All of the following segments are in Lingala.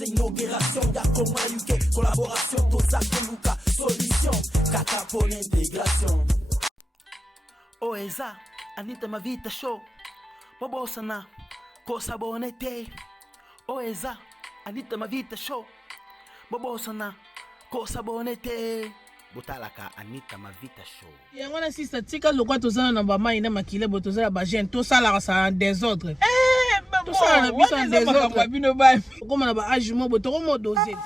Des inaugurations, y'a comment UK. Collaboration, Tozaki Luka. Solution, Kaka pour l'intégration. Oh eza, Anita Mavita show. Bobo sana, kosa bonete. Oh eza, Anita Mavita show. Bobo sana, kosa bonete. Botalaka Anita Mavita show. Yangona sister tika lokwa tozana na bama ina makile botozala ba jeune to sala sa désordre. To sala na biso en désordre. Bino ba comme na ba âge mo botoko mo doser.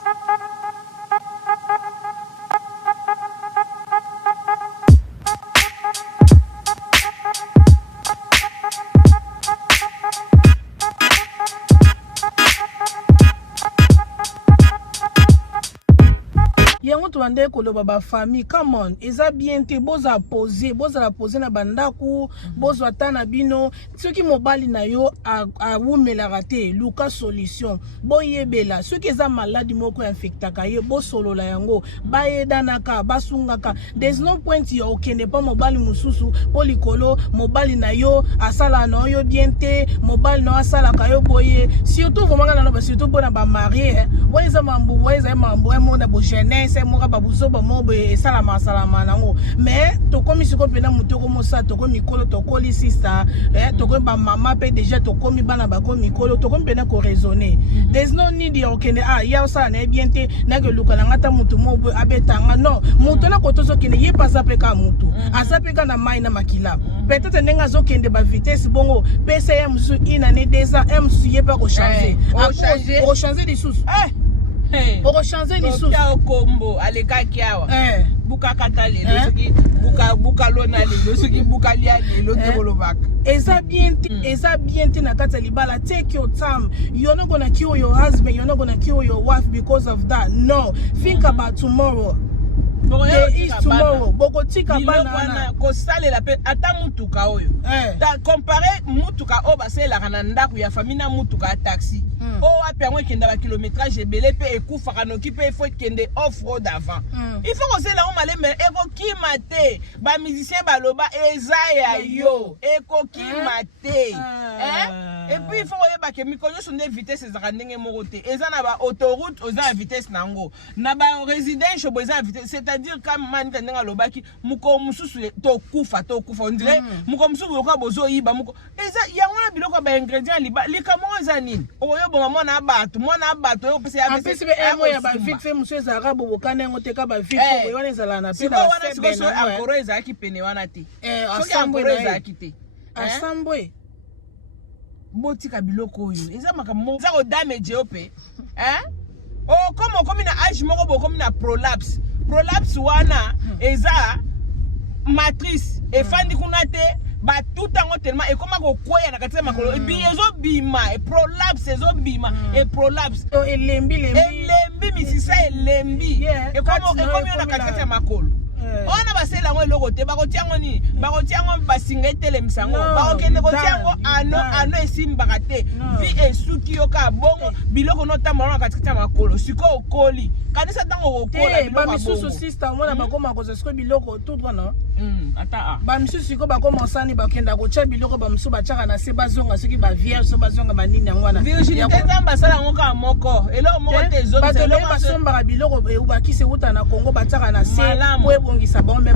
Yango tuande koloba ba famille, come on, eza bien te boza la poser na bandaku, boza tana bino, soki mobali na yo a wumela rate, luka solution, boyebela, soki eza maladi moko infectaka ye, bo solo la yango, bayedanaka, basungaka, there's no point yo okende pa mobali mususu, polikolo, mobali na yo, asala na yo bien te, mobali na asala ka yo boye, surtout vraiment na surtout bona ba marié, weza mambu, na bo jeunesse, moka babuzo ba mobe salama nango mais to komi siko pena muto ko mosa to komi kolo to koli sister to komi ba mama pe déjà to komi bana ba komi kolo to komi pena ko raisonner. There's no need ya okende ya sala na bien te na ke luka na ngata mutu mobe abetanga non muto na kotozo kene ye pasa pe ka mutu asape ka na mai na makila peut-être nenga zo kende ba vitesse bongo PCM su ina ne desa M su ye pa ko changer ko changer des sous pour changer les sous. Au combo, allez kakiawa. Buka katale, buka lona le, ceux qui buka liali, l'autre volovak. Eza bien te na kata libala. Take your time. You're not gonna kill your husband. You're not gonna kill your wife because of that. No. Think about tomorrow. There is tomorrow. Boko tika banana. Ko sale la pe ata mutuka oyo. Ta comparer mutuka oba se la kananda ku ya famina mutuka taxi. Oh, après moi qui n'a pas kilométrage et belé pe ekufa kanoki pe faut kende off road avant. Il faut qu'on se la on malé mais eko ki mate ba musicien baloba ezaya yo eko ki mate. Et puis il faut ba ke mikonyo son des vitesses za ndenge morote. Eza na ba autoroute oza vitesse nango. Na ba résidence boza vitesse, c'est-à-dire comme man ndenge lobaki muko mususu to kufa on dirait muko mususu ko bozo yiba muko. Eza yango na biloko ba ingrédients lika mo eza nini? Oyo mona bato yo pese ya pese emo ya ba fixe monsieur zara bobokana ngoteka ba fixe wana ezala na pe na sebe so ankoro ezaki pene wana te soki ankoro ezaki te asambwe botika biloko oyo eza makambo za ko damage ope oh comme na âge moko bokomi na prolapse wana eza matrice efandi kuna te ba tout temps tellement et comment ko koya na katika makolo e bi ezo bima e prolapse e prolapse elembi misisa elembi e comment na katika makolo ona basela ngo eloko te bakotiango ni bakotiango basingetele misango bakokende kotiango ano esimbaka te vi esuki yoka bongo biloko notamba na katika makolo siko okoli kanisa tango okola biloko ba misusu sister mona bakoma koza siko biloko tout droit non ata ba misusu siko bakoma sani bakenda kotia biloko ba misusu bachaka na se bazonga soki ba vierge so bazonga manini yango wana virginité nzamba sala ngo ka moko eloko moko te zo eloko basomba biloko ubakise uta na Congo bachaka na se po ngisa bombe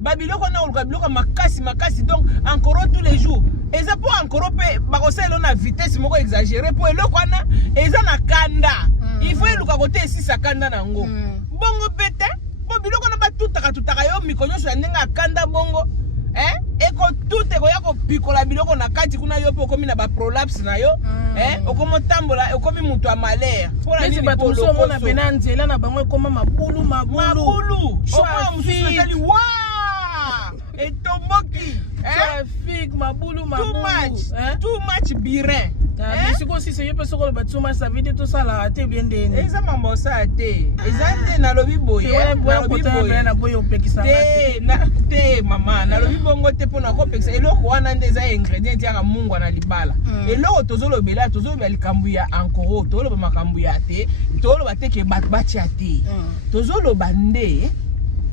ba biloko na oluka biloko makasi donc encore tous les jours eza po encore pe bakosela na vitesse moko exagérée po eloko wana eza na kanda il faut eluka côté si sa kanda nango bongo pete bo biloko na batutaka yo mikonyo so ndenge kanda bongo eko tout eko ya ko pikola biloko na kati kuna yo po komi na ba prolapse na yo okomo tambola okomi mutu a malheur pona nini bato so mona pena nzela na bango ekoma mabulu omo mususu ezali wa etomboki trafic mabulu too much birin siko si se yepe soko ba too much ça veut dire tout ça la te bien deni eza mambo sa te eza te na lobi boye na boye opekisa te mama na lobi bongo te pona ko pekisa eloko wana ndeza ingredient ya mungu na libala eloko tozolobela likambu ya encore tozoloba makambu ya te tozoloba te ke batia te tozoloba nde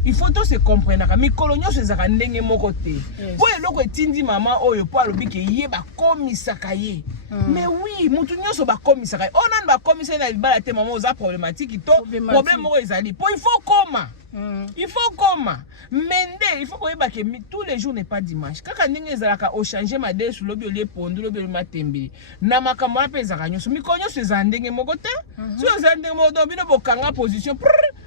il faut tous se comprendre mi kolonyo se zaka ndenge moko te po eloko etindi mama oyo po alobi ke ye ba komisaka ye mais oui mutu nyonso ba komisaka ye onan ba komisa na libala te mama oza problématique to problème moko ezali po il faut koma il faut koma mende il faut koyeba ke tous les jours n'est pas dimanche kaka ndenge ezalaka o changer ma desu lobi ole pondu lobi ole matembe na makambo ape ezaka nyonso mikonyo se za ndenge moko te so za ndenge moko do bino bokanga position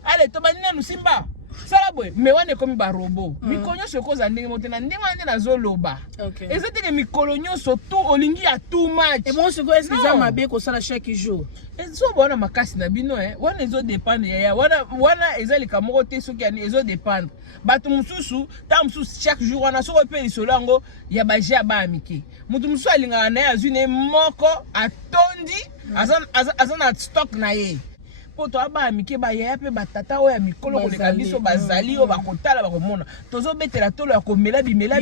allez to banina nusimba sala boy me wane komi ba robot mikonyo se koza ndenge moko te na ndenge wane na zoloba ezate ke mikolonyo so to olingi ya too much et moi ce que est-ce que ça m'a bien ko sala chaque jour ezo bona makasi na bino wana ezo dépendre ya wana ezali ka moko te soki ani ezo dépendre bato mususu ta mususu chaque jour wana soko pe lisolo yango ya baje ya baamike mutu mususu alingana na ye azwi ne moko atondi azana stock na ye poto abaamike bayaya pe batata oyo ya mikolo koleka biso bazali oyo bakotala bakomona tozobetela tolo ya komela bimela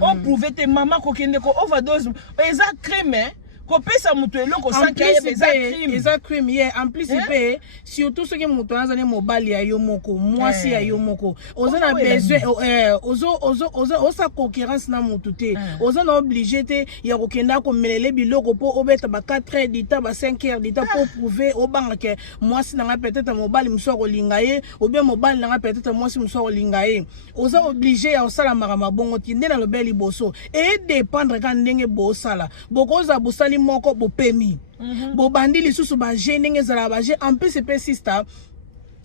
o prouver te mama kokende ko overdose eza crime kopesa mutu eloko sanki eza crime ye en plus pe surtout soki mutu azali mobali ya yo moko mwasi ya yo moko oza na besoin oza concurrence na mutu te oza na obligé te ya kokenda komelele biloko po obeta ba 4 heures d'ita ba 5 heures d'ita pour prouver obanga ke mwasi nanga peut-être mobali muso kolinga ye ou bien mobali nanga peut-être mwasi muso kolinga ye oza obligé ya osala makama bongo tinde na lobeli boso et dépendre ka ndenge bosala bokoza bosali moko bopemi bo bandi lisusu ba je ndenge zala ba je en plus c'est sister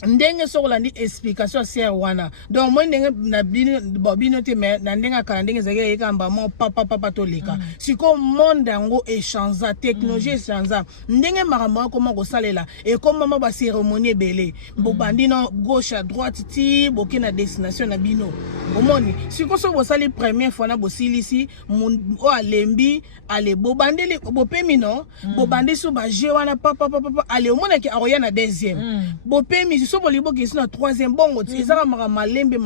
ndenge sokolandi explication ser wana donc moi ndenge na bino te mais na ndenge kala ndenge zake ekamba mo papa to leka siko monde yango échange technologie échange ndenge marama comment ko salela et comme mama ba cérémonie belé bo bandi na gauche à droite ti boki na destination na bino omoni siko so bo sali première fois na bo silisi o alembi ale bo bandeli bo pemi no bo bandi so ba je wana papa ale omona ki aroya na deuxième bo pemi so bolibo ki na troisième bongo ezaka malembe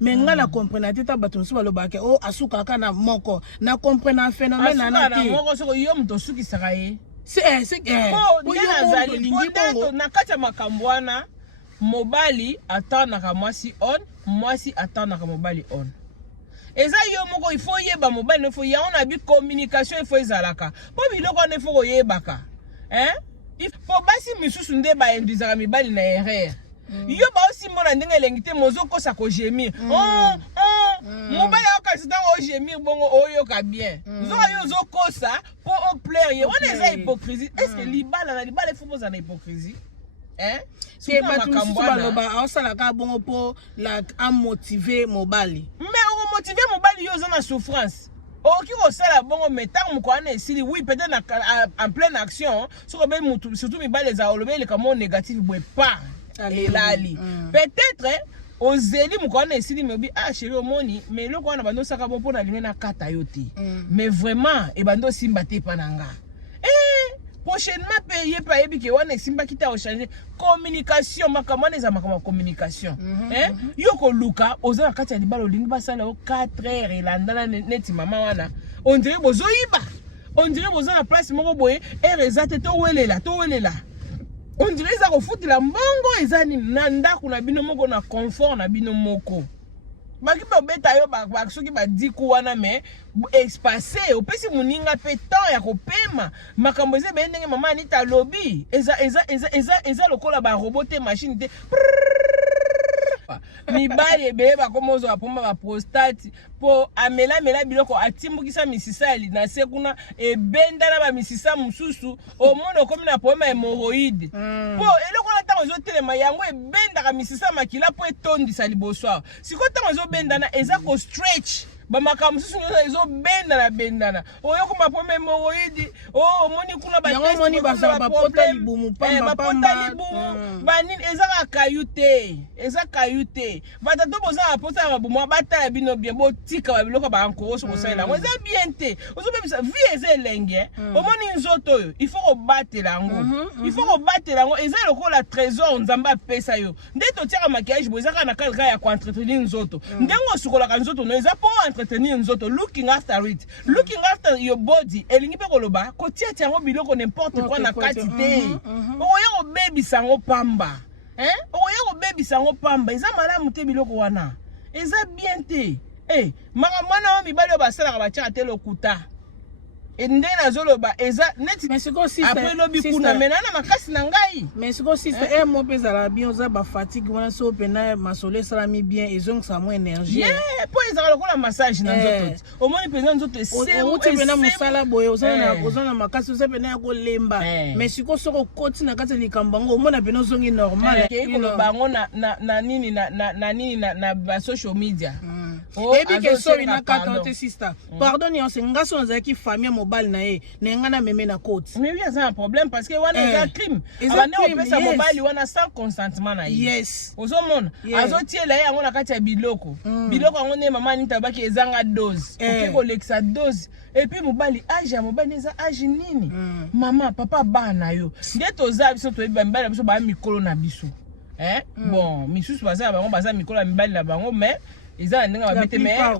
mais nga na comprendre tata bato so balobaka o asuka kana moko na comprendre phénomène na ti moko so yo mto suki sakaye c'est na kati makambo wana mobali atanaka mwasi atanaka mobali on eza yo moko il faut yeba mobali no faut ya on a bi communication il faut ezalaka po biloko ne faut yebaka il faut basi misusu nde ba induzaka mibali na erreur yo ba aussi mona ndenge lengite mozoko sa ko gemir mobali okasita o gemir bongo oyoka bien zo yo zokosa po au plaire ye wana eza hypocrisie est-ce que libala il faut poser na hypocrisie c'est pas tout ça baloba osala ka bongo po la a motiver mobali mais on motiver mobali yo za na souffrance oki osala bongo metango mukwana esili oui peut-être en pleine action soko be mutu surtout mibale za olobe le kamo négatif boy pas elali peut-être ozeli mukwana esili mebi chérie omoni mais loko wana bando saka bo pona linga na kata yote mais vraiment e bando simba te pananga prochainement payer pa yebi ke wana simba kita o changer communication makamane za makama communication yoko luka oza kati ya libalo lingi basala o 4 heures elandana neti mama wana on dirait bozoyiba on dirait boza na place moko boye ezate to welela on dirait za ko futila mbongo ezani na ndaku na bino moko na confort na bino moko baki pe obeta yo ba soki ba diku wana me espacer opesi muninga pe temps ya kopema makambo eze be ndenge mama Anita lobby eza lokola ba robot te machine te mibali ebeba komozo apomba ba prostate po amela biloko atimbukisa misisali na sekuna ebenda na ba misisa mususu omono komi na problème hémorroïde po eloko na tango zo telema yango ebenda ka misisa makila po etondisa liboso siko tango zo benda na eza ko stretch ba makambo mususu zo benda na oyo ko ma problème hémorroïde omoni kuna ba test moni ba pota libumu pamba banini eza ka kayute batato boza apota ba bumu batala bino bien bo tika ba biloko ba encore so kosala mo eza bien te ozobebisa vie eza elenge omoni nzoto oyo il faut obatela ngo eza lokola trésor nzamba apesa yo nde to tiaka maquillage bo eza kana kalka ya entretenir nzoto ndengo sukola ka nzoto no eza po entretenir nzoto looking after your body elingi pe koloba ko tia tiango biloko n'importe quoi na kati te oyo obebisa ngo pamba oyo bisango pamba eza malamu te biloko wana eza bien te mwana wa mibali basalaka batyaka te lokuta ende nazoloba eza neti après lobi kuna mena na makasi na ngai mais siko sister mo peza la bien oza ba fatigue wana so pena masole salami bien ezongisa mo énergie po ezaka lokola massage na nzoto omoni pena nzoto o pena musala boye ozana makasi oza pena ya kolemba mais siko soko koti na kati likambo ngo omona pena ozongi normal koloba ngo na nini na ba social media ebi ke sorry na kata te sister pardon yon senga so nzaki famille mobile na ye nenga na meme na côte mais oui ça un problème parce que wana est un crime abana opesa mobile wana sans consentement na ye yes ozomona azotiela yango na kati ya biloko yango ne mama ni tabaki ezanga dose ok ko lexa dose et puis mobile âge ya mobile eza âge nini mama papa bana yo ndeto za biso to ba mbala biso ba mikolo na biso bon misusu baza mikolo ya mibali na bango mais ils ont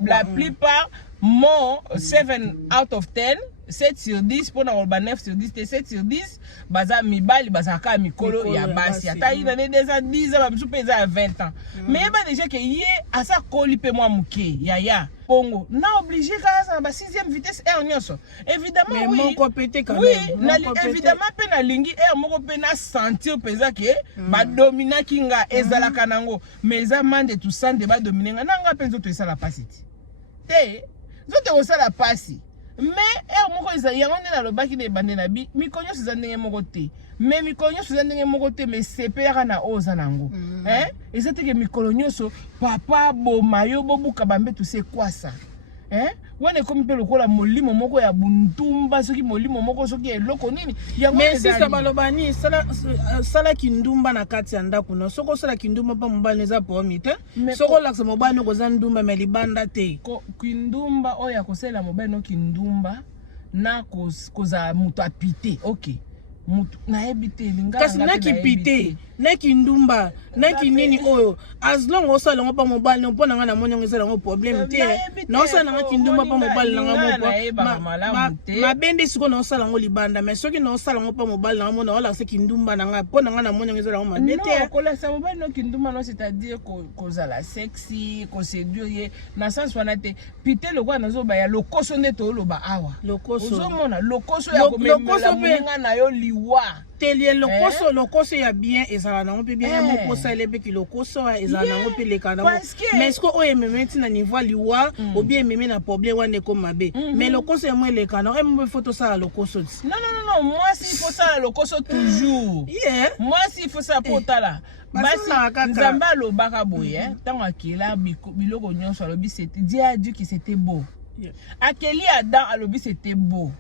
la plupart, mon 7 out of 10, 7 sur 10, pour nous 9 sur 10, 7 sur 10, baza mibali, baza ka mikolo ya basi. Ata il en est déjà 10 ans, je pèse à 20 ans. Mais il y a déjà que yé à sa colipe moi mouké, ya. Pongo, na obligé quand ça ba 6e vitesse air nyonso. Évidemment mais oui. Mon compété quand oui, même. Évidemment pe na lingi air moko pe na sentir pesa ke ba domina kinga ezala kanango. Mais ça mande tout ça de ba dominer nga penzo to ça la pasiti. Te, zote osa la pasi. Mais air moko ezali yango na lobaki de bande na bi, mikonyo se ndenge moko te. Mais mikonyo se ndenge moko te mais sepera na oza nango. Ezate ke mikolonyo so papa bo mayo bobuka bambe tu c'est quoi ça? Wane komi pe lokola molimo moko ya buntumba soki molimo moko soki eloko nini yango mais sister balobani sala kindumba na kati ya ndako no soko sala kindumba pa mobali neza pomi te soko laksa mobali no koza ndumba me libanda te kindumba oya kosela mobali no kindumba na koza muto apite okay mutu na ebite linga kasi na kipite na kindumba na kinini oyo as long osala ngo pa mobile no pona nga na monyo ngisala ngo problem te na osala nga kindumba pa mobile nga mo ma bende siko na osala ngo libanda mais soki na osala ngo pa mobile nga mo na wala se kindumba na nga pona nga na monyo ngisala ngo mabete non kola sa mobile no kindumba no c'est-à-dire kozala sexy ko séduire na sens wana te pite lo kwa nazo ba ya lokoso ndeto loba awa lokoso ozomona lokoso ya komemela nga na yo liwa telie lokoso ya bien ezala nango pe bien mo posa elebe ki lokoso ezala nango pe leka nango mais ko oye mementi na niveau liwa ou bien meme na problème wane ko mabe mais lokoso ya mo leka nango mo photo ça lokoso non moi si il faut ça lokoso toujours moi si il faut ça potala basi nzamba lo baka boye tango akela biloko nyonso alobi c'était Dieu qui c'était beau akeli Adam alobi c'était beau.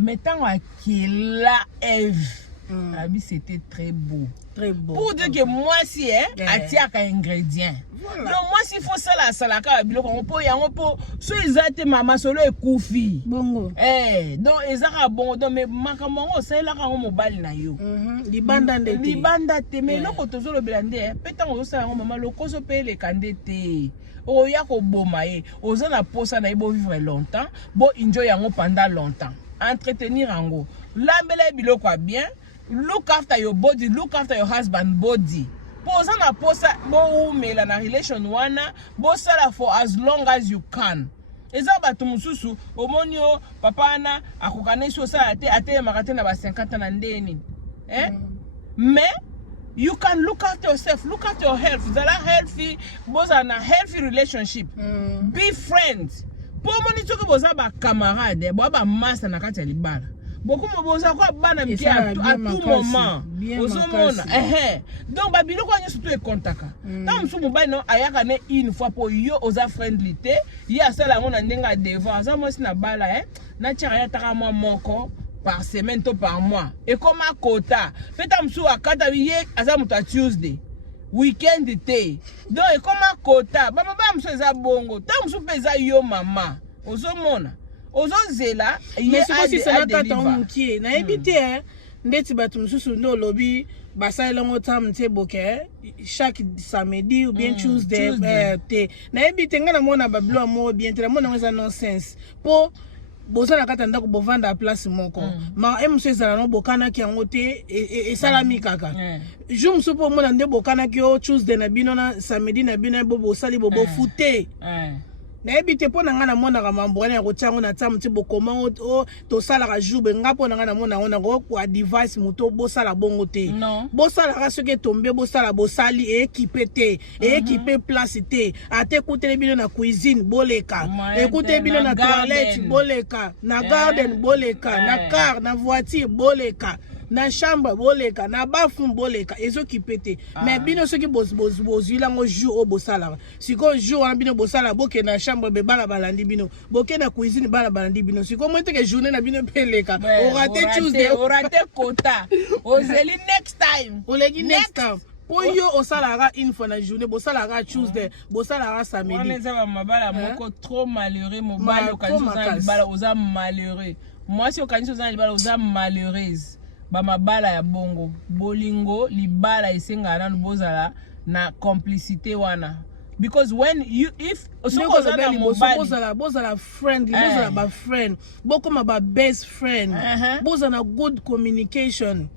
Mais tant qu'il a Ève, c'était très beau. Très beau. Pour dire que moi si atia ka ingrédient. Donc moi si faut ça la salaka biloko on peut so ezate mama solo ekufi. Bongo. Donc ezaka bongo donc mais makamongo ça la ka mobile na yo. Libanda ndete. Libanda te mais loko tozolo belande petango zo sala mama lokoso pe le kandete. Oya ko boma ye. Oza na posa na ibo vivre longtemps, bo enjoy yango pendant longtemps. Entretenir ango lambele biloko bien look after your body, look after your husband body posa na posa bo umela na relation wana bo sala for as long as you can eza batu mususu omonio papa na akokane so sala te ate makate na ba 50 na ndeni mais you can look after yourself, look after your health zala healthy boza na healthy relationship be friends. Pour mon itoke boza ba camarade bo ba massa na kati ya libala beaucoup boza kwa bana miki à tout moment ozomona donc ba biloko nyo surtout e kontaka tant musu mobali no ayaka ne une fois pour yo oza friendly te ye asala ngo na ndenga devant za mo si na bala na tira ya taka mo moko par semaine to par mois et comme à quota peut-être musu akata ye aza mutu a Tuesday weekend te donc et comme à quota ba mso eza bongo ta mso peza yo mama ozomona ozozela mais c'est si ça tata mukie na ebite ndeti batu msusu ndo lobi basala ngo tam te boke chaque samedi ou bien Tuesday te na ebite ngana mona bablo mo bien te na mona ngeza nonsense po bozala kata ndako bovanda place moko ma monsieur ezala no bokanaki yango te esalami kaka jour mosusu mpo omona nde bokanaki o Tuesday na bino na samedi na bino bo bosali bofute nayebi te mpo na ngai namonaka mambo wana ya kotia yango na ntango ti bokoma o tosalaka jour benga mpo na ngai namona yango nango kwa device moto bosala bongo te bosalaka soki etombe bosala bosali eekipe te eekipe place te ate ekuteli bino na cuisine boleka ekuteli bino na toilette boleka na garden boleka na car na voiture boleka na chambre boleka na bathroom boleka ezokipe te mais bino soki bozwilango jour o bosalaka siko jour wana bino bosala boke na chambre be bala balandi bino boke na cuisine bala balandi bino siko mo teke journée na bino peleka orate Tuesday orate kota ozeli next time oleki next time oyo osalaka une fois na journée bosalaka Tuesday bosalaka samedi on eza mabala moko trop malheureux mobali okanisi ozana libala oza malheureux mwasi okanisi ozana libala oza malheureuse bamabala ya bongo bolingo libala esenga nanu bozala na complicité wana because when you if bozala friendly bozala ba friend bokoma ba best friend bozala good communication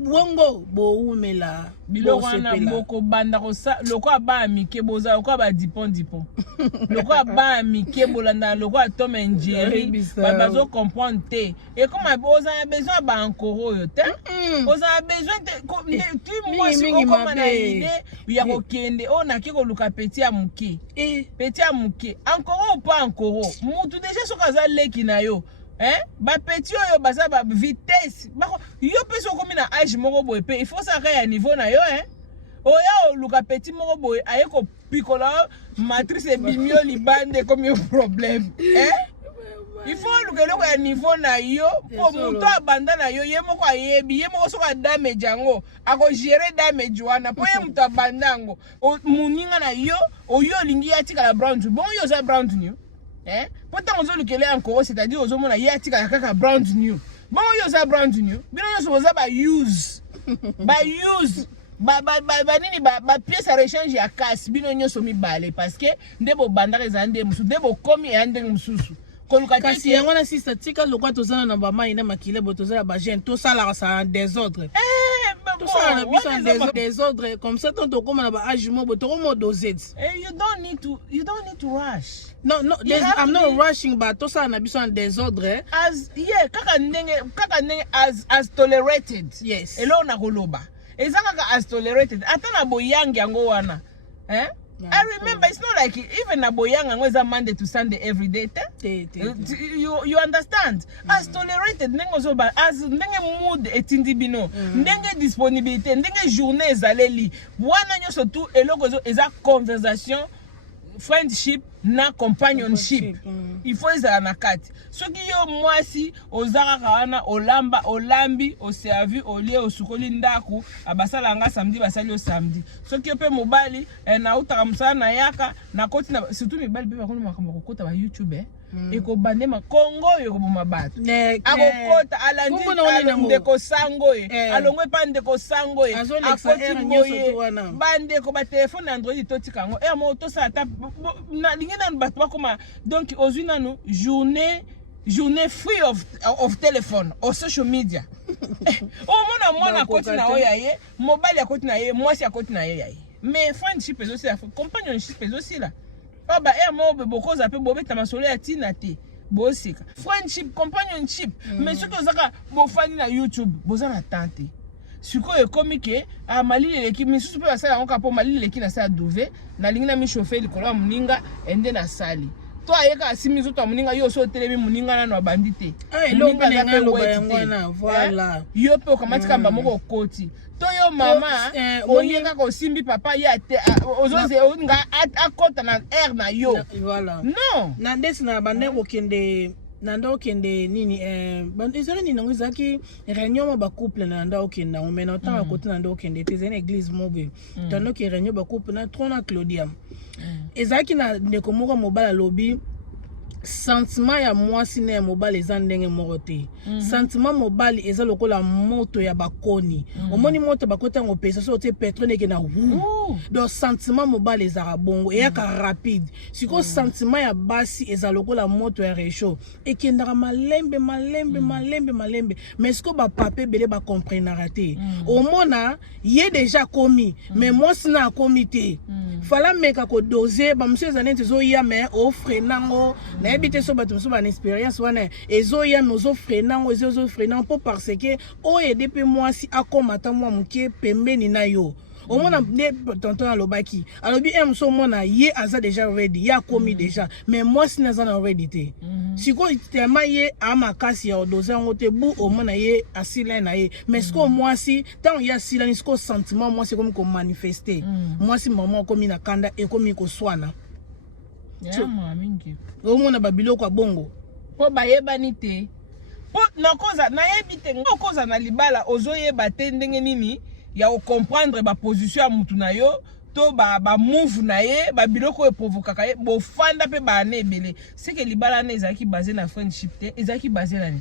bongo boumela biloko wana boko banda kosa loko aba mike boza loko aba dipon loko aba mike bolanda loko Tom and Jerry bazo comprendre te et comme boza besoin ba encore yo te boza besoin tu moi si okoma na idée ya kokende ona kiko luka petit ya muke petit ya muke encore ou pas encore mutu déjà sokaza leki na yo ba petit oyo baza ba vitesse bako yo peso komi na âge moko boye pe il faut ça ya niveau na yo oya luka petit moko boye aye ko pikola matrice bimio libande comme un problème il faut luka loko ya niveau na yo po muto abanda na yo ye moko ayebi ye moko soka damage yango ako gérer damage wana po ye muto abanda ngo muninga na yo oyo lingi atika la brown bon yo za brown new pourtant on zolukele encore c'est-à-dire ozomona ye atika kaka brown new bon yo za brown new bino yo soza ba use ba nini ba pièce à rechange ya casse bino nyoso mibale parce que ndebo bandaka ezande musu ndebo komi ya ndenge mususu kasi yango na sister tika lokwa tozana na bamai na makile bo tozala ba jeune to sala sa désordre tout ça na biso en désordre comme ça tant comme na ba âge mo bo to mo dosage you don't need to rush no I'm not rushing but to ça na biso en désordre as kaka ndenge as tolerated yes elo na koloba ezaka as tolerated atana boyangi yango wana I remember it's not like even na boyanga ngweza Monday to Sunday every day you understand as tolerated nengo zoba as ndenge mood etindi bino ndenge disponibilité ndenge journée ezaleli wana nyoso tu eloko zo eza conversation friendship na companionship il faut ezala na kati soki yo mwasi ozaka kana olambi oservi olie osukoli ndaku abasala nga samedi basali o samedi soki yo pe mobali na utaka musala na yaka na koti na surtout mibali pe bakolo makambo kokota ba YouTube eko bandema Kongo yo koboma bato akokota alandi ndeko sango alongwe pa ndeko sango akoti moye bande ko ba téléphone Android totika ngo mo to sa ta na lingena bato bakoma donc ozwina no journée free of telephone or social media mona koti na oya ye mobile ya koti na ye mwasi ya koti na ye yaye mais friendship est aussi la companionship est aussi là ba mo be bokoza pe bobeta masolo ya tina te bosika friendship companionship mais ce que ozaka bofani na YouTube bozana tante siko ekomi ke malili leki misusu pe basala ngo kapo malili leki na sa douve na lingina mi chauffer likolo ya muninga ende na sali to ayeka asimizo to muninga yo so telemi muninga na no bandite muninga na ngalo yangwana voilà yo pe okamatika mba moko koti to yo mama oyenga ko simbi papa ya te ozoze nga akota na air na yo voilà non na desina bande okende nanda okende nini ezala nini nango ezalaki réunion mo bacouple na nanda okenda mais na ntango côté nanda okende te ezali na église mobe tando ke réunion bacouple na trona Claudia ezalaki na ndeko moko mobala lobi sentiment ya mwasi na ya mobali eza ndenge moko te. Sentiment mobali eza lokola moto ya bakoni. Omoni moto bakota ngo pesa so te petrone ke na wu. Donc sentiment mobali eza bongo eyaka rapide. Siko sentiment ya basi eza lokola moto ya réchaud. Ekendaka malembe. Mais siko ba pape belé ba comprendre te. Omona ye déjà commis mais mwasi na commis te. Fala meka ko doser ba monsieur zanete zo ya mais offre nango na ebite so bato so ban expérience wana ezo ya nozo frenango ezo frenango parce que o ede pe mwasi akomata mwa muke pembeni na yo. Au moins tonton alobaki alobi so mona ye aza déjà ready ya komi déjà mais moi si naza na ready te siko tellement ye amakasi ya odoza ngote bu au moins ye asila na ye mais siko moi si tant ya sila ni siko sentiment moi c'est comme ko manifester moi si maman komi na kanda e komi ko swana ya mamingi au moins na babilo kwa bongo po bayebani te po na koza na yebite ngokoza na libala ozoyeba te ndenge nini ya o comprendre ba position ya mutu na yo to ba move na ye ba biloko e provoka ka ye bo fanda pe ba ne ebele c'est que libala na ezaki basé na friendship te ezaki basé na ni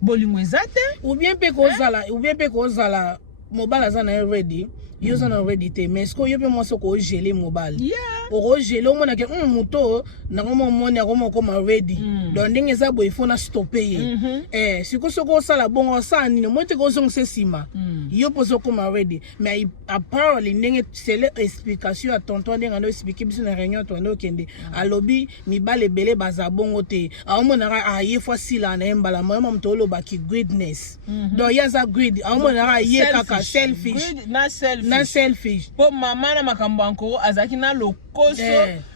bolingo ezate ou bien pe ko zala mobile za na ready yo za na ready te mais ko yo pe mo so ko geler mobile o geler o mona ke muto na ko mo mona ko mo ko ma ready donc ndenge za bo ifona stopper ye siko so ko sala bongo sa ni mo te ko zo sima yo poso ko ma ready mais à part les ndenge c'est l'explication à tonton ndenge no expliquer biso na réunion to ndo kende alobi mi bale bele baza bongo te a mona ra ye fois sila na mbala mo mto lo ba ki greedness donc ya za greed a mona ra ye kaka selfish na selfish po mama na makambo anko azaki na lokoso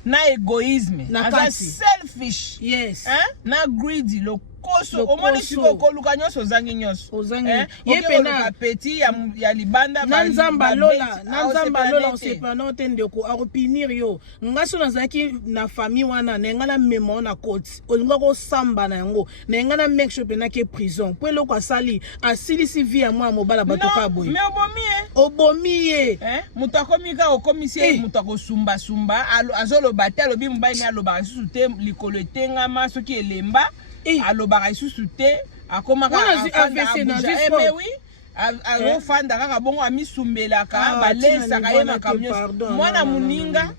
na egoisme aza selfish na greedy lokoso omoni siko koluka nyoso ozangi nyoso ye pena petit ya libanda na nzamba lola osepana te ndeko akopinir yo ngaso nazaki na famille wana nenga na memo na koti olinga ko samba na yango nenga na make sure pena ke prison po eloko asali asilisi vie ya mwa mobala bato ka boye mais obomi ye mutu akomika okomisi mutu akosumba azoloba te alobi mobali ne alobaka lisusu te likolo etengama soki elemba alobaka lisusu te akomaka azofanda kaka bongo amisumbelaka balesaka ye makambo nyonso mwana moninga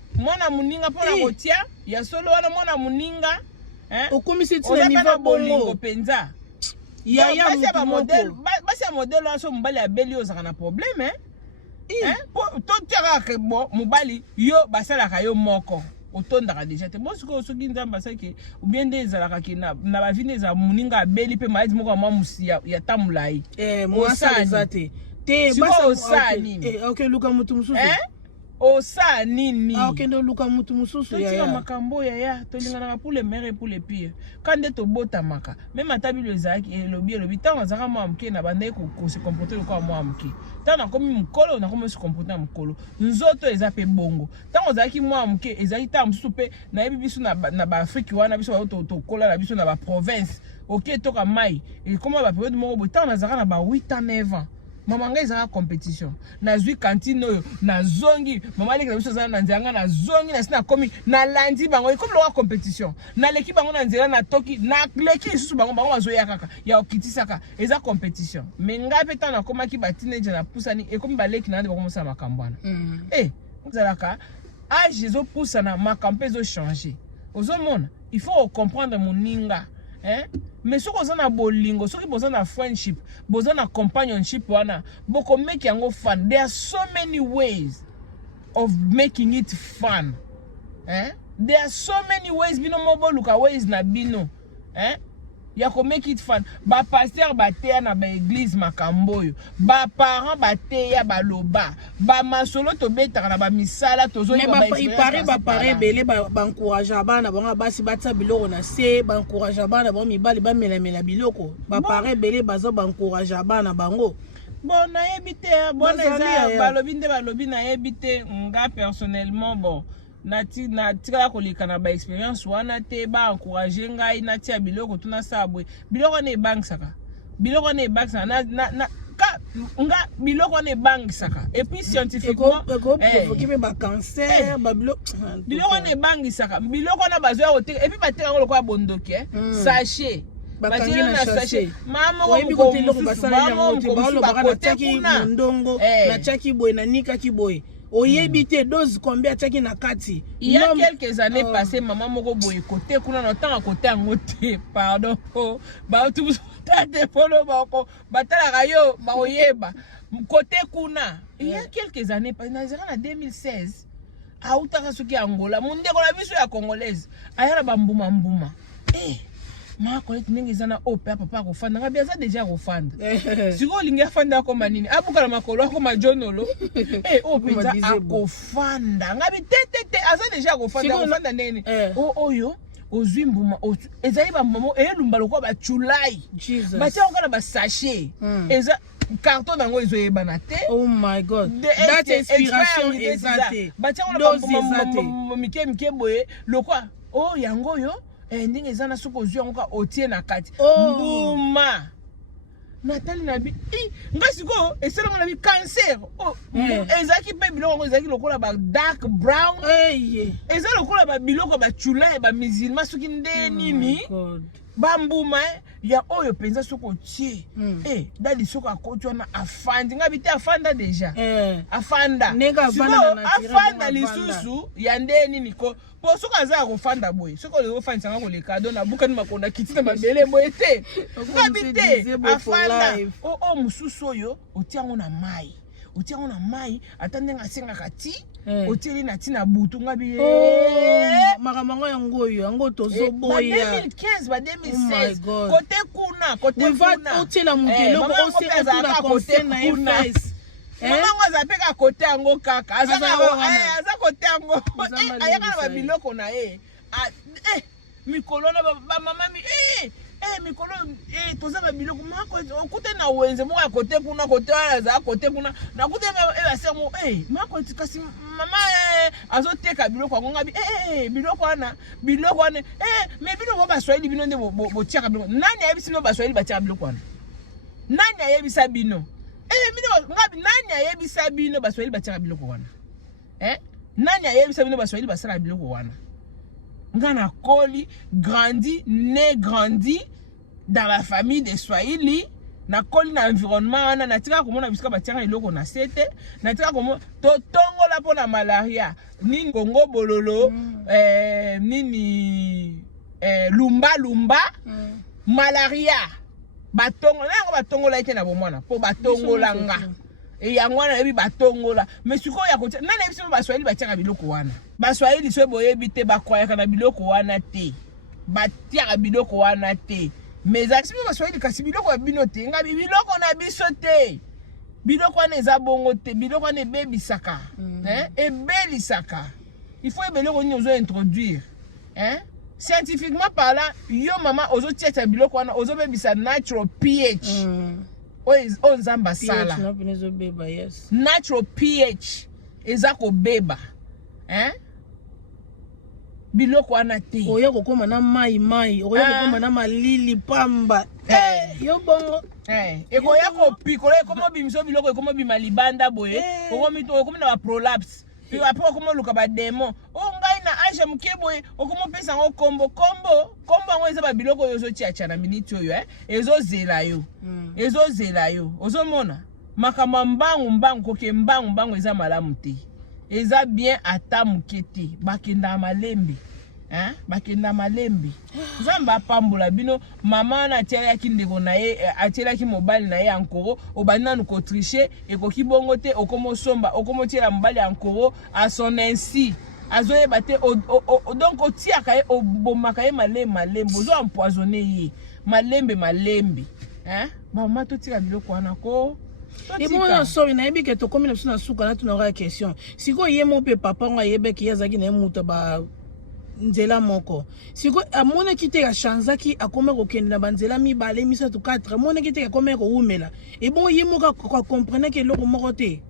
mpona kotia ya solo wana mwana moninga okomisi tina niveau bolingo mpenza basi ya modele wana so mobali abeli ozaka na probleme totiaka bo mobali yo basalaka yo moko otondaka déjà te bosiko soki nzambe asaki ou bien nde ezalaka ke na bavine eza moninga abeli mpe maladi moko mwa musi ya tamulai mwasa eza te osani luka mutu mususu osa nini okende luka mutu mususu ya makambo ya tolinganaka pour le meilleur et pour le pire kande tobotamaka même atabilo ezalaki elobi ntango azalaka mwa moke na bandaki kose comporte lokola mwa moke ntango nakomi mokolo nakomi se comporte na mokolo nzoto eza mpe bongo ntango ozalaki mwa moke ezalaki ntango mosusu mpe nayebi biso na baafrike wana biso tokola na biso na baprovince oke toka mai ekoma baperiode moko boye ntango nazalaka na ba 8 ans 9 ans mama ngai ezaka compétition nazwi kantine oyo nazongi mama aleki na biso azala na nzela nga nazongi nasi nakomi nalandi bango ekomi loka compétition naleki bango na nzela natoki naleki lisusu bango bazoya kaka ya okitisaka eza compétition me ngai mpe ntango nakomaki bateenager napusani ekomi baleki nandi bakomosala makambo wana ozalaka age ezopusana makambo mpe ezochange ozomona il faut comprendre moninga mais soki oza na bolingo soki boza na friendship boza na companionship wana boko make yango fun. There are so many ways of making it fun. There are so many ways bino mobo luka ways na bino ya ko make it fun. Ba pasteur bateya na ba église makamboyo, ba parents bateya baloba, ba masolo to betaka na ba misala tozo ba expérience. Ba pare belé ba encourage bana banga basi batsa biloko na se ba encourage bana ba mibali ba melamela biloko. Ba pare belé bazo ba encourage bana bango. Bon na yebite bon eza balobi nde balobi na yebite nga personnellement bon nati tika koleka na ba expérience wana te ba encourager ngai nati ya biloko tuna sabwe biloko ne bank saka na antuka nga biloko wana ebangisaka et puis scientifiquement provoquer ba cancer ba biloko wana ebangisaka biloko wana bazoya koteka et puis bateka yango lokola bondoki sachet bakangi na sachet mama oyebi kote eloko basaleli yango te balobaka natiaki mondongo natiaki boye nanikaki boye oyebi te dose combien atiaki na kati. Il y a quelques années passées maman moko boye kote kuna na tanga kote yango te pardon ba tout tate polo bako batalaka yo ba oyeba kote kuna. Il y a quelques années passées na 2016 autaka soki Angola mondeko na biso ya congolaise ayala bambuma mbuma ma kolete ndenge ezana ope papa kofanda nga biaza deja kofanda siko lingi afanda akoma nini abuka na makolo akoma jonolo ope za akofanda nga bitete aza deja kofanda nini oyo ozwi mbuma ezali bambuma eyelumba lokola bachulai batia okana basachet eza carton nango ezoyebana te. Oh my god, that inspiration ezate batia okana mike boye lokwa yango yo ndenge ezana soko ozwi yango ka otie na kati mbuma natali na bi nga siko esalanga na bi cancer ezaki pe biloko yango ezaki lokola ba dark brown eza lokola ba biloko ba chula ba musulman soki nde nini bambuma ya oyo penza soko tie dali soko akoti wana afandi nga bite afanda deja afanda afanda lisusu ya nde nini ko po soko aza kofanda boye soko le ofanda sanga ko le kado na buka ni makonda kitina mabele boye te nga bite afanda mususu oyo otiango na mai otiango na mai atande nga senga kati oteli na tina butu nga bi makamango yango yango tozo boya 2015 ba 2016 kote kuna otela mukelo ose otula conseil na face mamango azapeka kote yango kaka aza kote yango ayaka na babiloko na ye mikolo na bamama mikolo toza babiloko mako okute na wenze moko ya kote kuna kote wana za kote kuna na kote base mo mako kasi mama azoteka biloko yango ngabi biloko wana me biloko baswahili bino nde botiaka biloko nani ayebisi bino baswahili batiaka biloko wana nani ayebisa bino ngabi nani ayebisa bino baswahili batiaka biloko wana nani ayebisa bino baswahili basala biloko wana ngana koli grandi dans la famille des Swahili na koli na environnement wana natika komona bisika batiaka iloko na sete natika komona totongola pona malaria nini Congo bololo nini lumba malaria batongola ite na bomwana po batongola nga yango wana ebi batongola mais siko ya kotia nani ebi simo baswahili batiaka biloko wana baswahili so boyebi te bakwayaka na biloko wana te batiaka biloko wana te mais akisimo baswahili kasi biloko ya bino te nga biloko na biso te biloko wana eza bongo te biloko wana ebebisaka ebelisaka il faut ebeloko nini ozo introduire scientifiquement parlant yo mama ozo tia biloko wana ozo bebisa natural pH o nzamba sala natural pH eza ko beba biloko wana te oya kokoma na mai oya kokoma na malili pamba yo bongo ekoya kopikola ekomo bimiso biloko ekomo bima libanda boye okomi na ba prolapse puis après okomo luka ba demo ngai na age muke boye okomo pesa ngo kombo ngo eza ba biloko yo zo tia na minute oyo ezozela yo ozomona makama mbangu koke mbangu eza malamu te eza bien ata muke te bakenda malembe bakenda malembe zamba pambola bino mama na atielaki ndeko na ye atielaki mobali na ye ankoro obana nu ko tricher ekoki bongo te okomo somba okomo tiela mobali ankoro à son ainsi azoyeba te donc otiaka ye obomaka ye malembe ozo empoisonner ye malembe mama totika biloko wana ko Moi, sorry, na yebi ke to komi na biso na suka na tunora question. Siko ye mo pe papa nga yebe ki yazaki na muta ba nzela moko. Siko amona kite ya shanzaki akome ko kende na banzela mi bale mi 4 amona kite ya kome ko umela. Et bon ye mo ka comprendre ke loko moko te.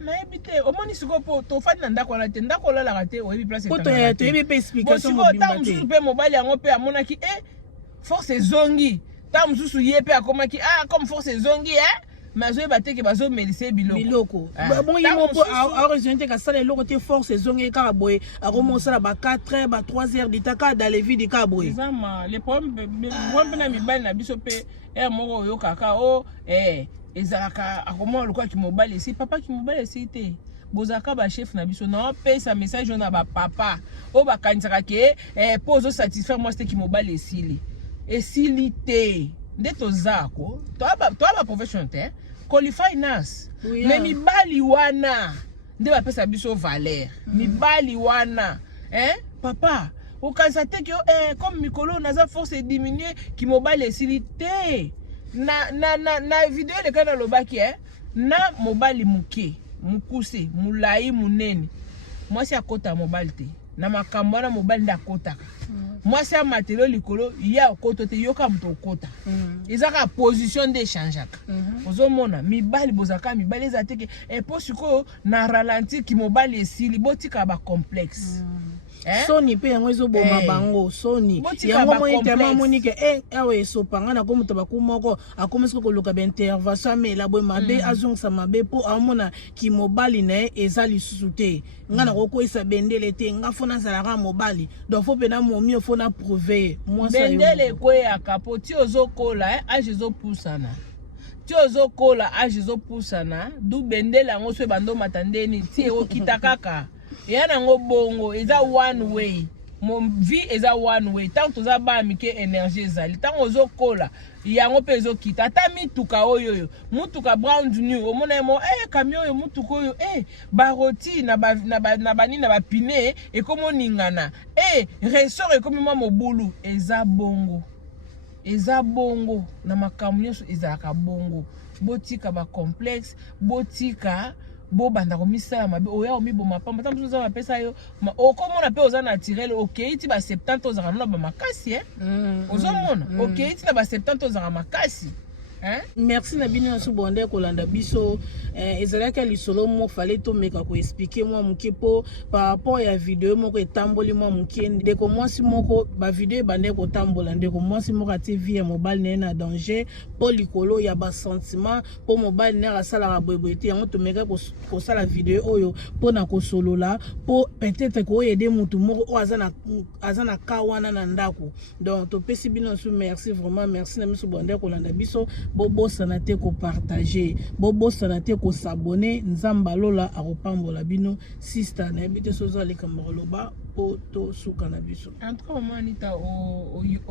Na yebi te omoni siko po to fani na ndako na te ndako la la te o yebi place to yebi pe explication mo bimba te. Pe mobile yango pe amona ki force zongi. Ta msusu ye pe akomaki comme force zongi mais azoyeba te ke bazomelise biloko bon ye moko arejointe kasala eloko te force ezongi kaka boye akomosala ba 4 heures ba 3 heures ditaka dans les vies de ka boye ezama le problème na mibali na biso pe moko oyo kaka ezalaka akomona lokola kimobali esi papa kimobali esi te bozaka ba chef na biso na pesa message na ba papa o bakanisaka ke po ozo satisfaire moi c'était kimobali esili te nde tozako toi ba profession te qualify nas mais mibali wana nde bapesa biso valeur mibali wana papa okanisa te ke comme mikolo naza force diminuer kimobali esili te na video le kana lobaki na mobali muke mukuse mulai munene mwasi akota mobali te na makambo wana mobali nda akotaka mwasi ya matelo likolo ya okoto te yoka muto okota ezaka position de changeaka ozomona mibali bozaka mibali eza te ke po sikoyo na ralentir ki mobali esili botika ba complexe soni pe yango ezoboma bango soni yango moi tellement monike awa esopanga na komuta bakumoko akomisi koluka ba intervention amela boye mabe azongisa mabe po amona ki mobali na eza lisusu te nga na kokoisa bendele te nga fona zalaka mobali donc faut pena momi fona prouver moi ça bendele kweyaka po ti ozokola age ezopusana ti ozokola age ezopusana du bendele yango so ebando matandeni ti ekokita kaka yana ngo bongo eza one way mon vie eza one way tant toza ba mike énergie ezali tant ozokola yango pe ezokita ata mituka oyo mutuka brown junior omona mo camion yo mutuka oyo baroti na bani na bapine ekomoningana ressort ekomi mwa mobulu eza bongo na makambo nyonso ezalaka bongo botika ba complexe botika bo banda komisala mabe oya omiboma pamba tambo za mapesa yo okomona pe oza naturel okeiti ba 70 ozaka na ba makasi ozomona okeiti na ba 70 ozaka makasi merci na bino na subonde kolanda biso ezalaka lisolo mo fallait to meka ko expliquer moi muke po par rapport ya video moko etamboli moi muke ndeko mwasi moko ba video bande ko tambola ndeko mwasi moko ati vie mobile na danger po likolo ya ba sentiment po mobile na sala ka boyeboyete yango to meka ko sala video oyo po na ko solola po peut-être ko aider mutu moko azana kawana na ndako donc to pesi bino su merci vraiment merci na biso bonde kolanda biso bobo sanate ko partager bobo sanate ko s'abonner nzamba lola akopambola bino sister na ebite sozo aleka moloba poto suka na biso entre manita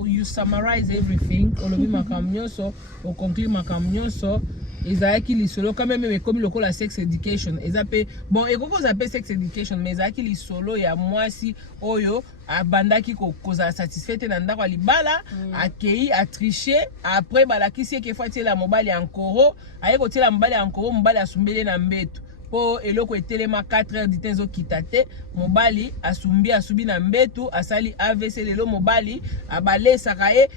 you summarize everything olobi makamnyoso o conclure makamnyoso ezaki lisolo quand même comme lokola sex education ezape bon ekoko zape sex education mais ezaki lisolo ya mwasi oyo abandaki koza satisfait na ndako alibala akei a tricher après balakisi eke fatiela mobali ankoro aye kotiela mobali ankoro mobali asumbele na mbeto po eloko etelema 4 heures du temps okita te mobali asubi na mbetu asali AVC lelo mobali abalesaka ye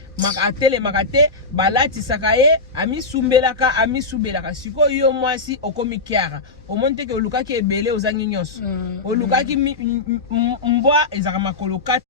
atelemaka te balatisaka ye amisubelaka sikoyo yo mwasi okomi kiara omoni te ke olukaki ebele ozangi nyonso olukaki mbwa ezaka makolo 4